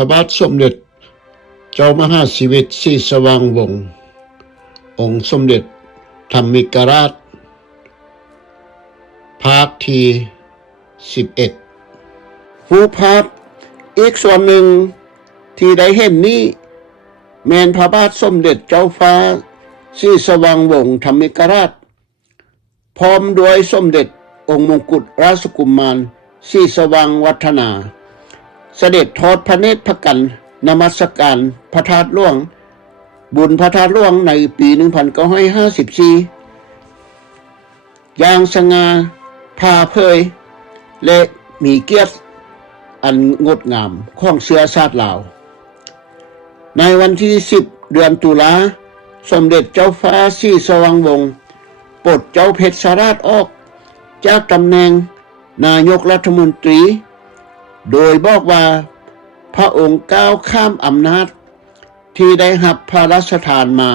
ระบาทสมเด็จเจ้ามหาชีวิตศรีสว่างวงศ์องค์สมเด็จธรรมิกราชภาคที่11รูปภาพอีกส่วนหนึ่งที่ได้เห็นนี้แม่นพระบาทสมเด็จเจ้าฟ้าศรีสว่างวงศ์ธรรมิกราชพร้อมด้วยสมเด็จองค์มงกุฎราชกุมารศรีสว่างวัฒนาเสด็จทอดพระเนตรพระกันนมัสการพระธาตุหลวงบุญพระธาตุหลวงในปี 1954 อย่างสง่าผ่าเผยและมีเกียรติอันงดงามของเชื้อชาติลาวในวันที่ 10 เดือนตุลาสมเด็จเจ้าฟ้าศรีสว่างวงศ์ปลดเจ้าเพชรสราชออกจากตำแหน่งนายกรัฐมนตรีโดยบอกว่าพระองค์ก้าวข้ามอำนาจที่ได้รับพระราชทานมา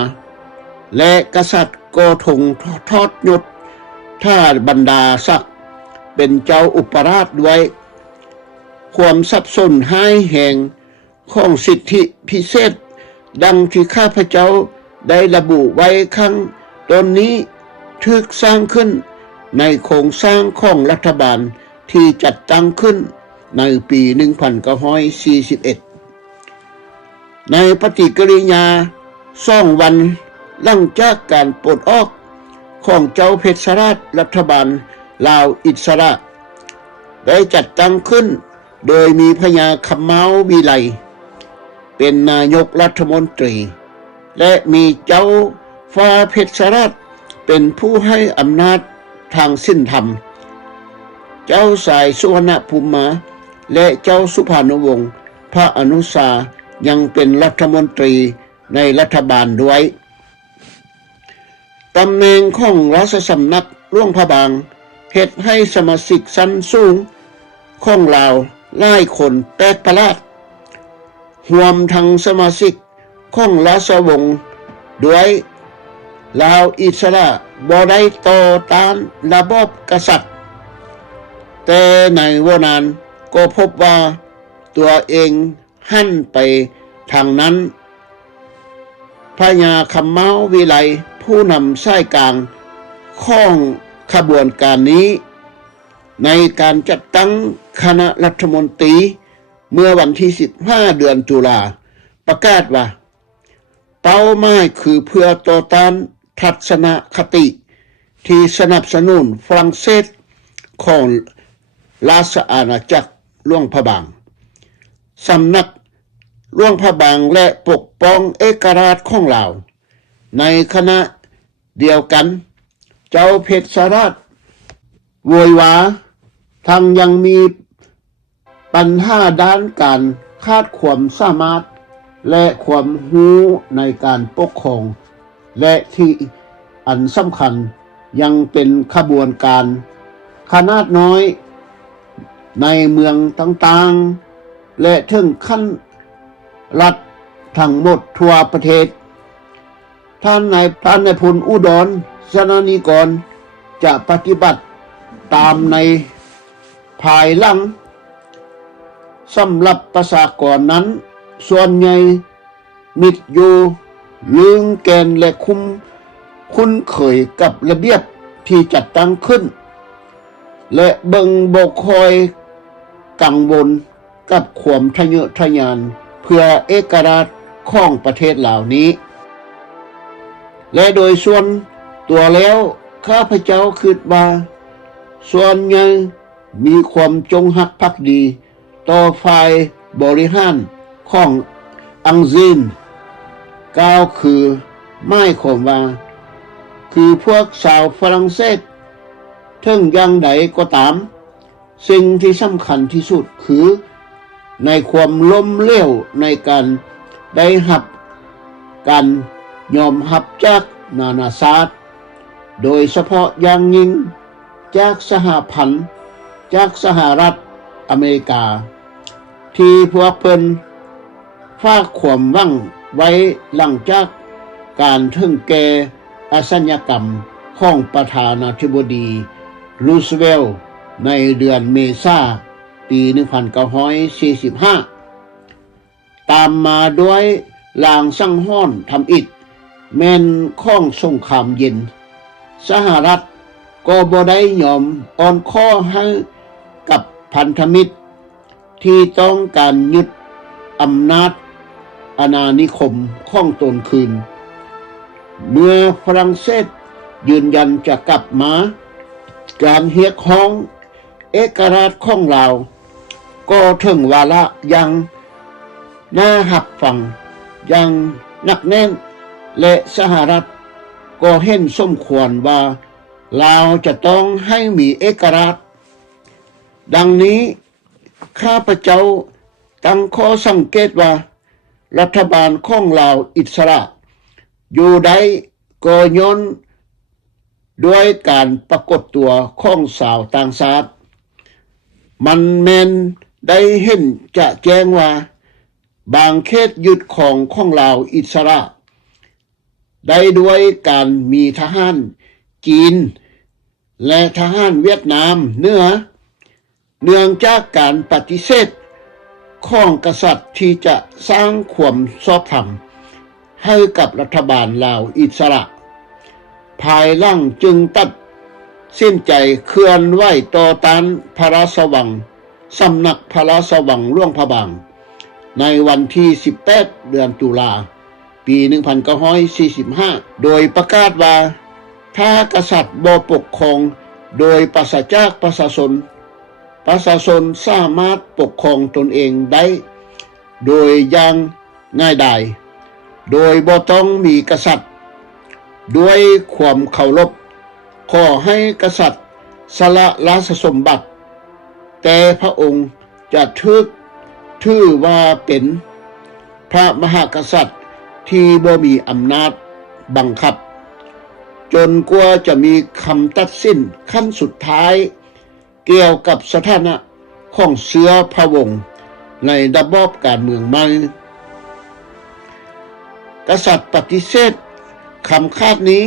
และกษัตริย์ก็ทงทอดยศท่าบรรดาศักดิ์เป็นเจ้าอุปราชด้วยความสับสนหายแห่งของสิทธิพิเศษดังที่ข้าพเจ้าได้ระบุไว้ข้างต้นนี้ถูกสร้างขึ้นในโครงสร้างของรัฐบาลที่จัดตั้งขึ้นในปี 1941 ในปฏิกิริยา2 วันหลังจากการปลดออกของเจ้าเพชรสราชรัฐบาลลาวอิสระได้จัดตั้งขึ้นโดยมีพญาคำเมาวิไลเป็นนายกรัฐมนตรีและมีเจ้าฟ้าเพชรสราชเป็นผู้ให้อำนาจทางศีลธรรมเจ้าสายสุวรรณภูมิและเจ้าสุภานุวงศ์พระอนุสายังเป็นรัฐมนตรีในรัฐบาลด้วยตำแหน่งของราชสำนักหลวงพระบางเฮ็ดให้สมาชิกชั้นสูงของลาวหลายคนแปลกประหลาดรวมทั้งสมาชิกของราชวงศ์ด้วยลาวอิสระบ่ได้ต่อต้านระบอบกษัตริย์แต่ในวันนั้นก็พบว่าตัวเองหันไปทางนั้นพญาคำเมาวิไลผู้นำสายกลางของขบวนการนี้ในการจัดตั้งคณะรัฐมนตรีเมื่อวันที่ 15 เดือนตุลาประกาศว่าเป้าหมายคือเพื่อต่อต้านทัศนคติที่สนับสนุนฝรั่งเศสของราชอาณาจักรหลวงพระบางสำนักหลวงพระบางและปกป้องเอกราชของลาวในขณะเดียวกันเจ้าเพชรสราชโวยวาทั้งยังมีปัญหาด้านการขาดความสามารถและความรู้ในการปกครองและที่อันสำคัญยังเป็นขบวนการขนาดน้อยในเมืองต่างๆและถึงขั้นรัฐทั้งหมดทั่วประเทศท่านนายพลอุดรสนานิกรจะปฏิบัติตามในภายหลังสำหรับประชากรนั้นส่วนใหญ่มิดอยู่ลืมแกนและคุ้นเคยกับระเบียบที่จัดตั้งขึ้นและเบิ่งบ่คอยกังวลกับความทะเยอทะยานเพื่อเอกราชของประเทศเหล่านี้และโดยส่วนตัวแล้วข้าพเจ้าคิดว่าส่วนใหญ่มีความจงรักภักดีต่อฝ่ายบริหารของอังซีนกล่าวคือหมายความว่าคือพวกชาวฝรั่งเศสถึงอย่างใดก็ตามสิ่งที่สำคัญที่สุดคือในความล้มเหลวในการได้รับการยอมรับจากนานาชาติโดยเฉพาะอย่างยิ่งจากสหพันธ์จากสหรัฐอเมริกาที่พวกเพิ่นฝากความหวังไว้หลังจากการถึงแก่อสัญกรรมของประธานาธิบดีรูสเวลต์ในเดือนเมษายนปี 1945 ตามมาด้วยลางสังห้อนทำอิฐแม่นข้องสงครามเย็นสหรัฐก็บ่ได้ยอมอ่อนข้อให้กับพันธมิตรที่ต้องการยึดอำนาจอาณานิคมของตนคืนเมื่อฝรั่งเศสยืนยันจะกลับมาการเรียกร้องเอกราชของลาวก็ถึงวาระยังน่าหักฟังยังหนักแน่นและสหรัฐก็เห็นสมควรว่าลาวจะต้องให้มีเอกราชดังนี้ข้าพเจ้าตั้งข้อสังเกตว่ารัฐบาลของลาวอิสระอยู่ได้ก็ย้อนด้วยการปรากฏตัวของสาวต่างชาติมันแม่นได้เห็นจะแจ้งว่าบางเขตยึดของลาวอิสระได้ด้วยการมีทหารจีนและทหารเวียดนามเนื่องจากการปฏิเสธของกษัตริย์ที่จะสร้างความชอบธรรมให้กับรัฐบาลลาวอิสระภายหลังจึงตัดสิ้นใจเคลื่อนไหวต่อต้านพระราชวังสำนักพระราชวังหลวงพระบางในวันที่18เดือนตุลาปี1945โดยประกาศว่าถ้ากษัตริย์บ่ปกครองโดยปราศจากประชาชนสามารถปกครองตนเองได้โดยอย่างง่ายดายโดยบ่ต้องมีกษัตริย์ด้วยความเคารพขอให้กษัตริย์สละราชสมบัติแต่พระองค์จะถือว่าเป็นพระมหากษัตริย์ที่บ่มีอำนาจบังคับจนกว่าจะมีคำตัดสินขั้นสุดท้ายเกี่ยวกับสถานะของเชื้อพระวงศ์ในระบอบการเมืองใหม่กษัตริย์ปฏิเสธคำคาดนี้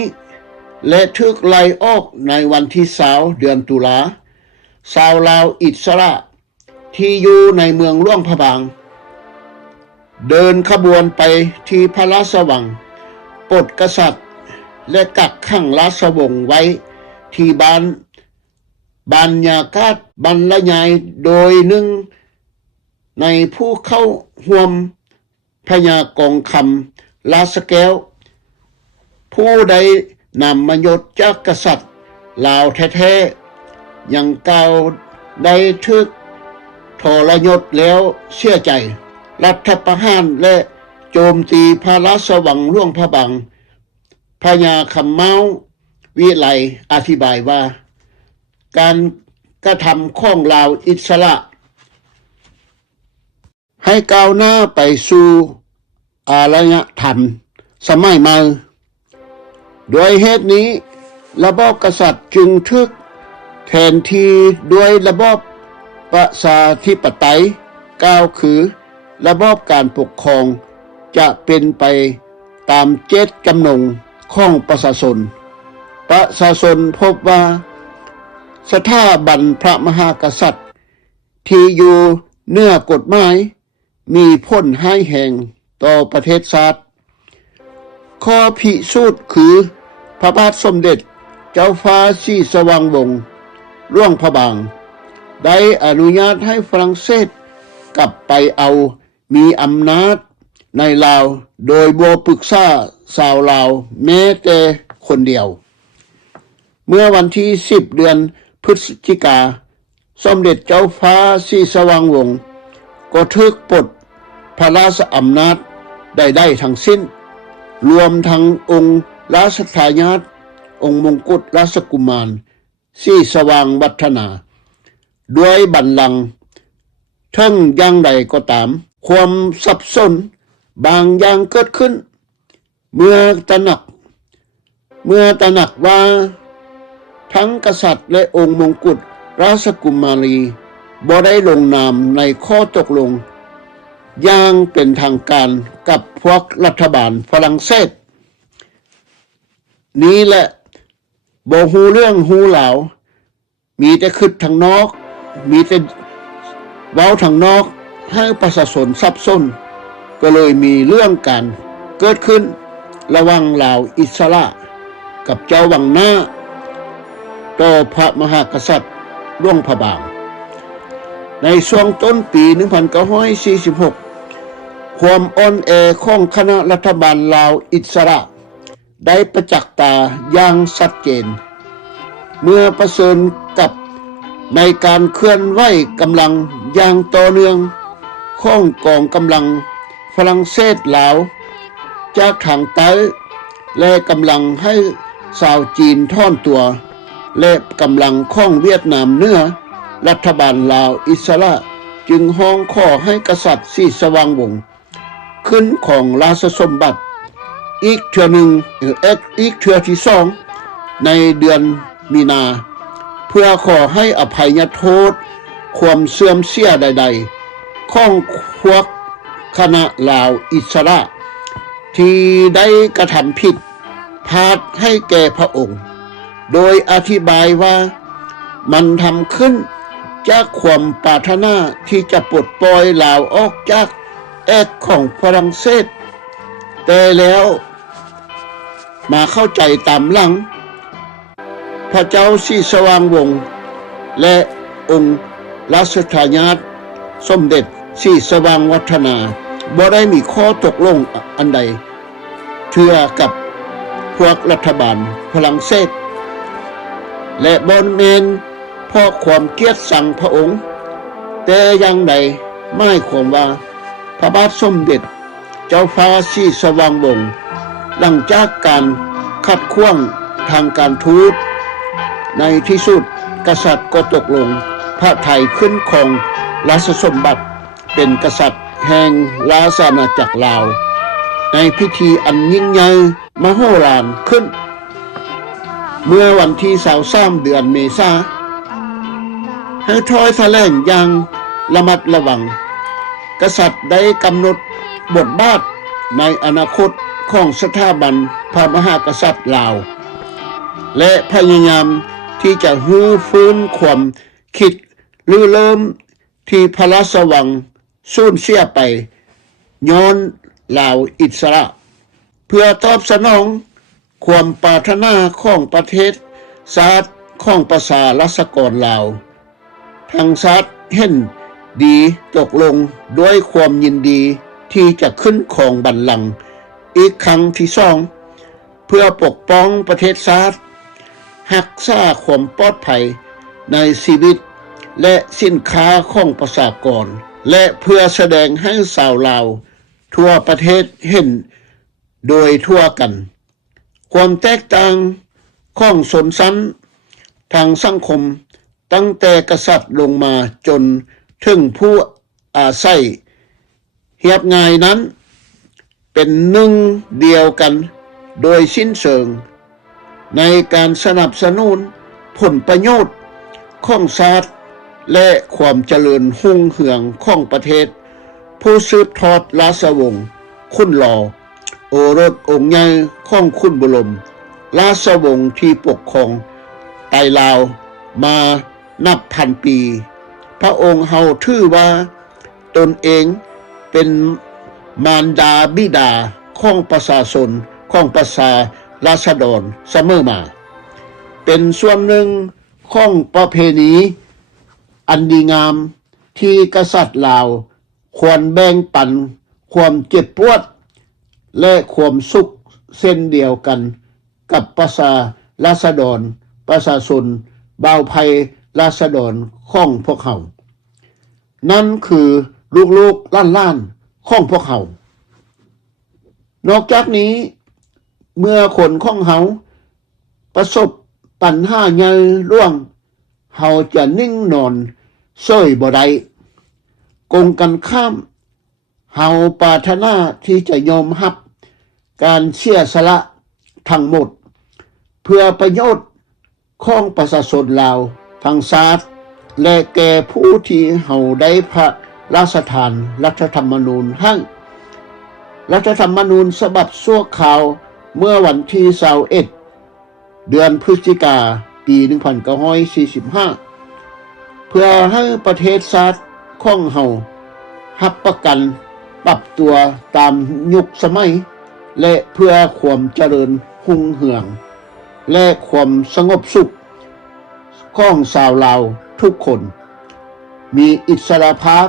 และถูกไล่ออกในวันที่20เดือนตุลาชาวลาวอิสระที่อยู่ในเมืองหลวงพระบางเดินขบวนไปที่พระราชวังปลดกษัตริย์และกักขังราชวงศ์ไว้ที่บรรยากาศบรรยายโดยหนึ่งในผู้เข้าร่วมพญากองคำราชแก้วผู้ใดนำมายศจากกษัตริย์ลาวแท้ๆยังกล่าวได้ทึกทรยศแล้วเสียใจรัฐประหารและโจมตีพระราชวังหลวงพระบางพญาคำเมาวิไลอธิบายว่าการกระทำของลาวอิสระให้ก้าวหน้าไปสู่อารยธรรมสมัยใหม่โดยเหตุนี้ระบอบกษัตริย์จึงถูกแทนที่ด้วยระบอบประชาธิปไตยกล่าวคือระบอบการปกครองจะเป็นไปตามเจตจำนงของประชาชนพบว่าสถาบันพระมหากษัตริย์ที่อยู่เหนือกฎหมายมีผลให้แห่งต่อประเทศชาติข้อพิสูจน์คือพระบาทสมเด็จเจ้าฟ้าศรีสว่างวงศ์หลวงพระบางได้อนุญาตให้ฝรั่งเศสกลับไปเอามีอำนาจในลาวโดยบ่ปรึกษาชาวลาวแม้แต่คนเดียวเมื่อวันที่10เดือนพฤศจิกาสมเด็จเจ้าฟ้าศรีสว่างวงศ์ก็ถูกปลดพระราชอำนาจได้ทั้งสิ้นรวมทั้งองค์ราชทายาทองค์มงกุฎราชกุมารศรีสว่างวัฒนาด้วยบัลลังก์ทั้งอย่างใดก็ตามความสับสนบางอย่างเกิดขึ้นเมื่อตระหนักว่าทั้งกษัตริย์และองค์มงกุฎราชกุมารีบ่ได้ลงนามในข้อตกลงอย่างเป็นทางการกับพวกรัฐบาลฝรั่งเศสนี้แหละบ่ฮู้เรื่องฮู้ราวมีแต่คิดทางนอกมีแต่เว้าทางนอกให้ประชาชนสับสน ก็เลยมีเรื่องการเกิดขึ้นระหว่างลาวอิสระกับเจ้าวังหน้าต่อพระมหากษัตริย์หลวงพระบางในช่วงต้นปี 1946 ความอ่อนแอของคณะรัฐบาลลาวอิสระได้ประจักษ์ตาอย่างชัดเจนเมื่อประเสริญกับในการเคลื่อนไหวกำลังอย่างต่อเนื่องของกองกำลังฝรั่งเศสลาวจากทางใต้และกำลังให้ชาวจีนท่อนตัวและกำลังของเวียดนามเหนือรัฐบาลลาวอิสระจึงห้องขอให้กษัตริย์ศรีสว่างวงศ์ขึ้นของราชสมบัติอีกเทื่อหนึ่งอีกเทื่อที่สองในเดือนมีนาเพื่อขอให้อภัยโทษความเสื่อมเสียใดๆของพวกคณะลาวอิสระที่ได้กระทำผิดพลาดให้แก่พระองค์โดยอธิบายว่ามันทำขึ้นจากความปรารถนาที่จะปลดปล่อยลาวออกจากแอกของฝรั่งเศสแต่แล้วมาเข้าใจตามหลังพระเจ้าศรีสว่างวงศ์และองค์รัชทายาทสมเด็จศรีสว่างวัฒนาบ่ได้มีข้อตกลงอันใดเทื่อกับพวกรัฐบาลฝรั่งเศสและบ่แม่นเพราะความเกลียดชังพระองค์แต่อย่างใดหมายความว่าพระบาทสมเด็จเจ้าฟ้าศรีสว่างวงศ์หลังจากการขัดขวางทางการทูตในที่สุดกษัตริย์ก็ตกลงพระทัยขึ้นของราชสมบัติเป็นกษัตริย์แห่งราชอาณาจักรลาวในพิธีอันยิ่งใหญ่มโหฬารขึ้นเมื่อวันที่23เดือนเมษายนให้ถ้อยแถลงอย่างระมัดระวังกษัตริย์ได้กำหนดบทบาทในอนาคตของสถาบันพระมหากษัตริย์ลาวและพยายามที่จะฮื้อฟื้นความคิดลือเริ่มที่พระราชวังสูญเสียไปย้อนลาวอิสระเพื่อตอบสนองความปรารถนาของประเทศชาติของประชาราษฎรลาวทางชาติเห็นดีตกลงด้วยความยินดีที่จะขึ้นของบัลลังก์อีกครั้งที่สองเพื่อปกป้องประเทศชาติรักษาความปลอดภัยในชีวิตและสินค้าของประชากรและเพื่อแสดงให้ชาวลาวทั่วประเทศเห็นโดยทั่วกันความแตกต่างของชนชั้นทางสังคมตั้งแต่กษัตริย์ลงมาจนถึงผู้อาศัยเรียบง่ายนั้นเป็นหนึ่งเดียวกันโดยสิ้นเชิงในการสนับสนุนผลประโยชน์ของชาติและความเจริญรุ่งเรืองของประเทศผู้สืบทอดราชวงศ์คุณหล่อโอรสองค์ใหญ่ของคุณบรมราชวงศ์ที่ปกครองไต้ลาวมานับพันปีพระองค์เฮาถือว่าตนเองเป็นมารดาบิดาของประชาชนของประชาราษฎรเสมอมาเป็นส่วนหนึ่งของประเพณีอันดีงามที่กษัตริย์ลาวควรแบ่งปันความเจ็บปวดและความสุขเส้นเดียวกันกับประชาราษฎรประชาชนบ่าวไพราษฎรของพวกเขานั่นคือลูกๆหล้านๆของพวกเขานอกจากนี้เมื่อคนของเขาประสบปัญหาใหญ่หลวงเขาจะนิ่งนอนเฉยบ่ได้กงกันข้ามเขาปรารถนาที่จะยอมรับการเสียสละทั้งหมดเพื่อประโยชน์ของประชาชนลาวทั้งชาติและแก่ผู้ที่เขาได้พระราชทานรัฐธรรมนูญให้รัฐธรรมนูญฉบับชั่วคราวเมื่อวันที่21เดือนพฤศจิกายนปี 1945 เพื่อให้ประเทศชาติของเฮารับประกัน ปรับตัวตามยุคสมัยและเพื่อความเจริญรุ่งเรืองและความสงบสุขของชาวลาวทุกคนมีอิสรภาพ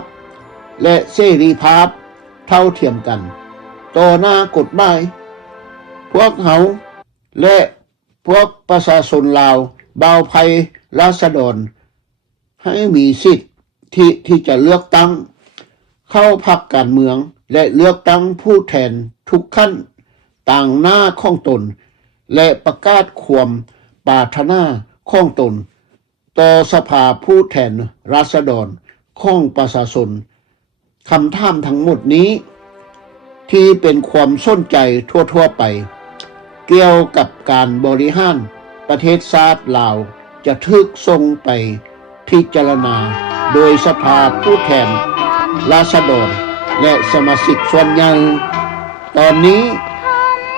และเสรีภาพเท่าเทียมกันต่อหน้ากฎหมายพวกเขาและพวกประชาชนลาวเบาภัยราษฎรให้มีสิทธิที่จะเลือกตั้งเข้าพรรคการเมืองและเลือกตั้งผู้แทนทุกขั้นต่างหน้าของตนและประกาศความปรารถนาของตนต่อสภาผู้แทนราษฎรของประชาชนคำถามทั้งหมดนี้ที่เป็นความสนใจทั่วๆไปเกี่ยวกับการบริหารประเทศชาติลาวจะถูกส่งไปพิจารณาโดยสภาผู้แทนราษฎรและสมาชิกส่วนใหญ่ตอนนี้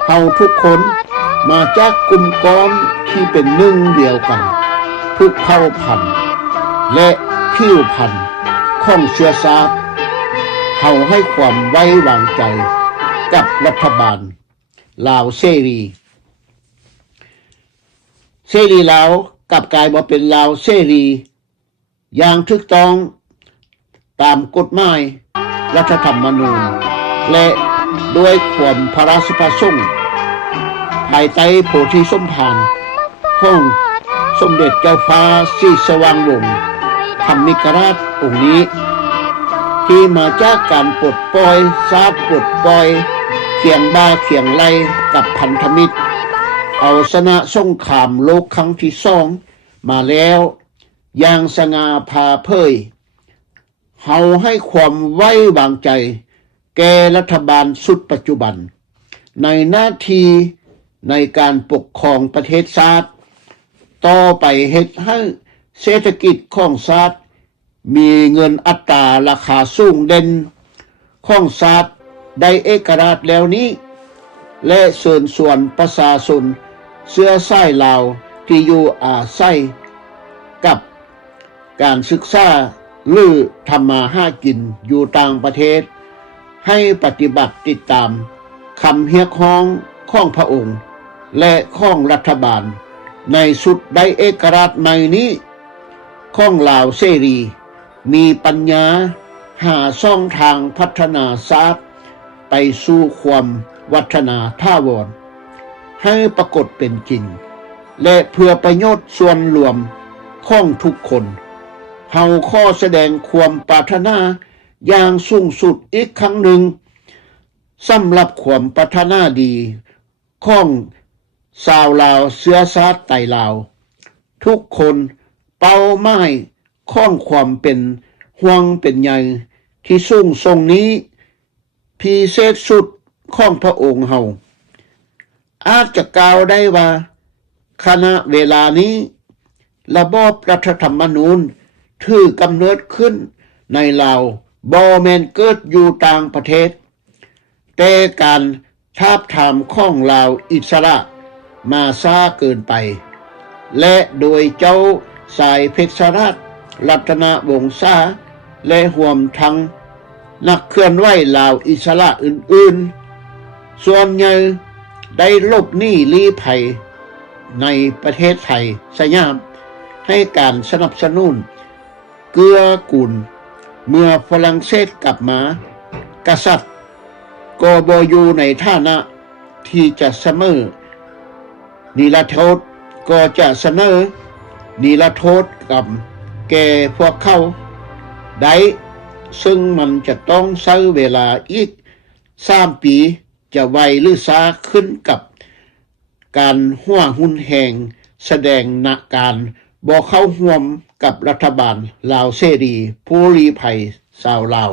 เราทุกคนมาจากกลุ่มก้อนที่เป็นหนึ่งเดียวกันทุกเผ่าพันธุ์และผิวพรรณของเชื้อชาติเราให้ความไว้วางใจกับรัฐบาลลาวเสรีลาวกลับกลายมาเป็นลาวเสรีอย่างถูกต้องตามกฎหมายรัฐธรรมนูญและด้วยความพระราชประสงค์ภายใต้โพธิสมภารของสมเด็จเจ้าฟ้าศรีสว่างวงศ์ธรรมิกราชองค์นี้ที่มาจากการปลดปล่อยทราบปลดปล่อยเคียงบ่าเคียงไหลกับพันธมิตรเอาชนะสงครามโลกครั้งที่2มาแล้วอย่างสง่าผ่าเผยเฮาให้ความไว้วางใจแก่รัฐบาลชุดปัจจุบันในหน้าที่ในการปกครองประเทศชาติต่อไปเฮ็ดให้เศรษฐกิจของชาติมีเงินอัตราราคาสูงเด่นของชาติได้เอกราชแล้วนี้และเชิญชวนประชาชนเชื้อสายลาวที่อยู่อาศัยกับการศึกษาหรือทำมาหากินอยู่ต่างประเทศให้ปฏิบัติติดตามคำเรียกร้องของพระองค์และของรัฐบาลในสุดได้เอกราชใหม่นี้ของลาวเสรีมีปัญญาหาช่องทางพัฒนาชาติไปสู่ความวัฒนาท่าวรให้ปรากฏเป็นจริงและเพื่อประโยชน์ส่วนรวมของทุกคนเฮาขอแสดงความปรารถนาอย่างสูงสุดอีกครั้งหนึ่งสำหรับความปรารถนาดีของชาวลาวเชื้อชาติไทยลาวทุกคนเป้าหมายของความเป็นห่วงเป็นใยที่สูงส่งนี้พิเศษสุดของพระองค์เฮาอาจจะกล่าวได้ว่าขณะเวลานี้ระบอบรัฐธรรมนูญถือกำเนิดขึ้นในลาวบ่แม่นเกิดอยู่ต่างประเทศแต่การทาบทามของลาวอิสระมาช้าเกินไปและโดยเจ้าสายเพชรราชรัตนวงศาและห่วมทั้งนักเคลื่อนไหวลาวอิสระอื่นๆส่วนใหญ่ได้หลบหนีลี้ภัยในประเทศไทยสยามให้การสนับสนุนเกื้อกูลเมื่อฝรั่งเศสกลับมากษัตริย์ก็บ่อยู่ในฐานะที่จะเสมอนิรโทษก็จะเสนอนิรโทษกับแก่พวกเขาได้ซึ่งมันจะต้องใช้เวลาอีก3 ปีจะไวหรือช้าขึ้นกับการหัวหุ้นแห่งแสดงณการบ่เข้าร่วมกับรัฐบาลลาวเสรีผู้ลี้ภัยชาวลาว